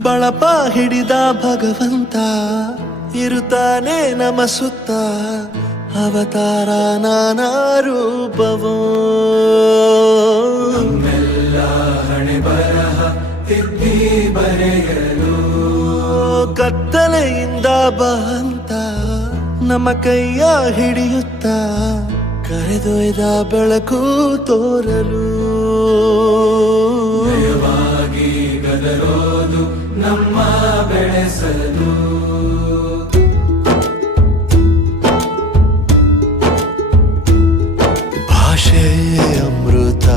ಬಳಪ ಹಿಡಿದ ಭಗವಂತ ಇರುತ್ತಾನೆ ನಮ ಸುತ್ತ ಅವತಾರ ನಾನಾ ರೂಪವೋ ನಮ್ಮೆಲ್ಲ ಹಣೆ ಬರಹ ತಿದ್ದಿ ಬರೆಯಲು ಕತ್ತಲೆಯಿಂದ ಬಂತ ನಮ್ಮ ಕೈಯ ಹಿಡಿಯುತ್ತ ಕರೆದೊಯ್ದ ಬೆಳಕು ತೋರಲು ಭಯವಾಗಿ ಗದರೋದು ನಮ್ಮ ಬೆಳೆಸಲು ಭಾಷೆ ಅಮೃತ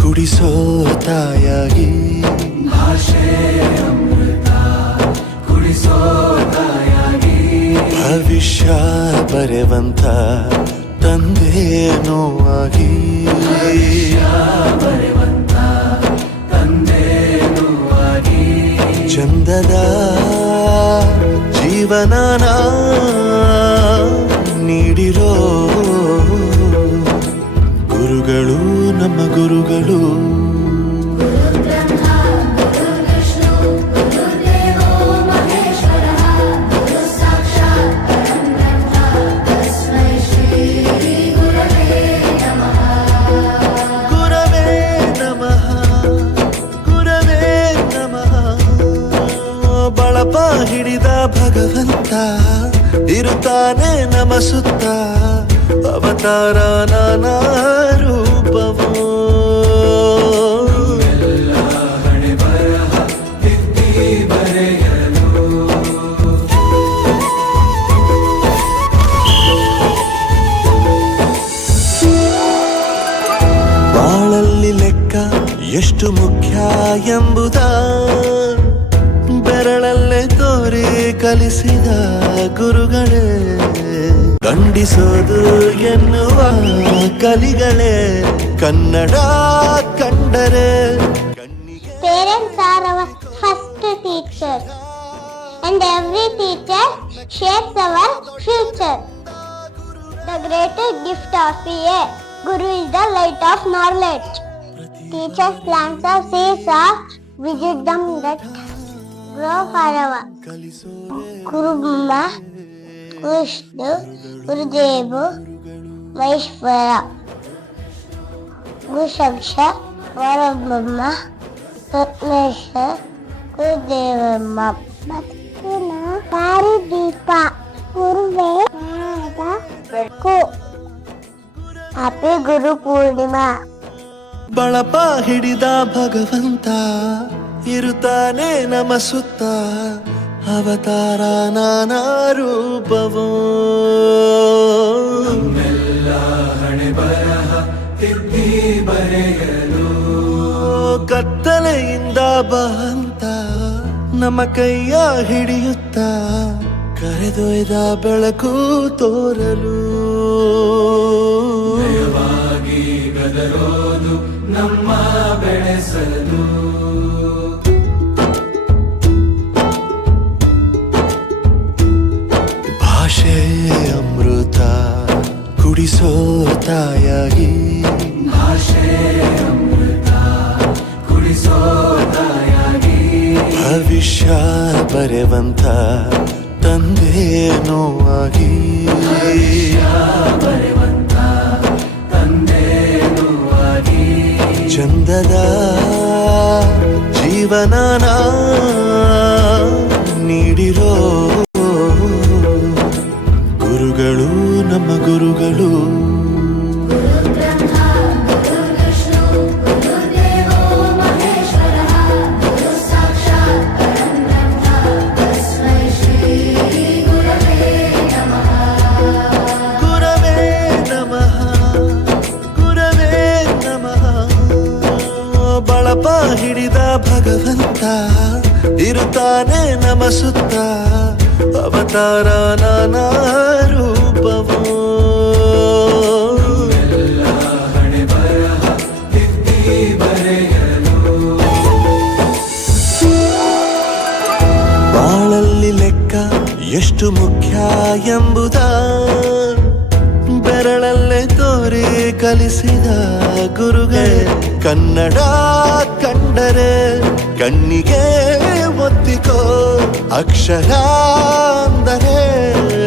ಕುಡಿಸೋ ತಾಯಾಗಿ ಭಾಷೆ ಅಮೃತ ಕುಡಿಸೋ ತಾಯಾಗಿ ಭವಿಷ್ಯ ಬರೆವಂತ ತಂದೇನೋ ಆಗಿ ಬರೆವಂತ ತಂದೇನೂ ಆಗಿ ಚಂದದ ಜೀವನನ ನೀಡಿರೋ ಗುರುಗಳು ನಮ್ಮ ಗುರುಗಳು ಗುರವೇ ನಮಃ ಗುರವೇ ನಮಃ ಬಳಪ ಹಿಡಿದ ಭಗವಂತ ಇರುತ್ತಾನೆ ನಮ ಸುತ್ತ ಅವತಾರ ನಾನಾ ರೂಪವೋ ಎಲ್ಲ ಹಣೆ ಬರಹ ತಿದ್ದಿ ಬರೆಯಲು ಬಾಳಲ್ಲಿ ಲೆಕ್ಕ ಎಷ್ಟು ಮುಖ್ಯ ಎಂಬುದ ಬೆರಳಲ್ಲೇ ತೋರಿ ಕಲಿಸಿದ ಗುರುಗಳೇ ಖಂಡಿಸೋದು ಎನ್ನುವ ಕಲಿಗಳೇ ಕನ್ನಡ ಕಂಡರೆ Parents are our first teachers, and every teacher shapes our future. The greatest gift of a Guru is the light of knowledge. Teachers plant our seeds of wisdom that grow forever. Guru Brahma, Guru Vishnu, Guru Deva, Maheshwara. Guru Sakshat Parabrahma, Ratneshwar, Gurudevamma. ಬದುಕಿನ ದಾರಿದೀಪ ಗುರುವೇ ಜ್ಞಾನದ ಬೆಳಕು. Happy ಗುರು ಪೂರ್ಣಿಮಾ. ಬಳಪ ಹಿಡಿದ ಭಗವಂತ ಇರುತ್ತಾನೆ ನಮ ಸುತ್ತ ಅವತಾರ ನಾನಾ ರೂಪವೋ ನಮ್ಮೆಲ್ಲ ಹಣೆ ಬರಹ ತಿದ್ದಿ ಬರೆಯಲು ಕತ್ತಲೆಯಿಂದ ಬಂತ ನಮ್ಮ ಕೈಯ ಹಿಡಿಯುತ್ತ ಕರೆದೊಯ್ದ ಬೆಳಕು ತೋರಲು ಭಯವಾಗಿ ಗದರೋದು ನಮ್ಮ ಬೆಳೆಸಲು ಭಾಷೆ ಅಮೃತ ಕುಡಿಸೋ ತಾಯಾಗಿ ಭಾಷೆ ಅಮೃತ ಕುಡಿಸೋ ತಾಯಾಗಿ ಭವಿಷ್ಯ ಬರೆವಂತ ತಂದೇನೋ ಆಗಿ ಬರೆವಂತ ತಂದೇನೂ ಆಗಿ ಚಂದದ ಜೀವನನ ನೀಡಿರೋ ಗುರುಗಳು ನಮ್ಮ ಗುರುಗಳು ಗುರವೇ ನಮಃ ಗುರವೇ ನಮಃ ಬಳಪ ಹಿಡಿದ ಭಗವಂತ ಇರುತ್ತಾನೆ ನಮ ಸುತ್ತ ಅವತಾರ ನಾನಾ ರೂಪವೋ ಎಲ್ಲ ಹಣೆ ಬರಹ ತಿದ್ದಿ ಬರೆಯಲು ಬಾಳಲ್ಲಿ ಲೆಕ್ಕ ಎಷ್ಟು ಮುಖ್ಯ ಎಂಬುದ ಬೆರಳಲ್ಲೇ ತೋರಿ ಕಲಿಸಿದ ಗುರುಗಳೇ ಕನ್ನಡ ಕಂಡರೆ ಕಣ್ಣಿಗೆ ಒತ್ತಿಕೋ ಅಕ್ಷರ ಅಂದರೆ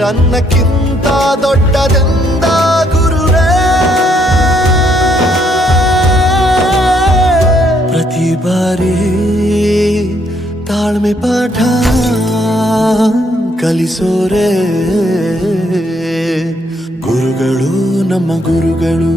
ಅನ್ನಕ್ಕಿಂತ ದೊಡ್ಡದೆಂದ ಗುರುವೇ ಪ್ರತಿ ಬಾರಿ ತಾಳ್ಮೆ ಪಾಠ ಕಲಿಸೋರೆ ಗುರುಗಳು ನಮ್ಮ ಗುರುಗಳು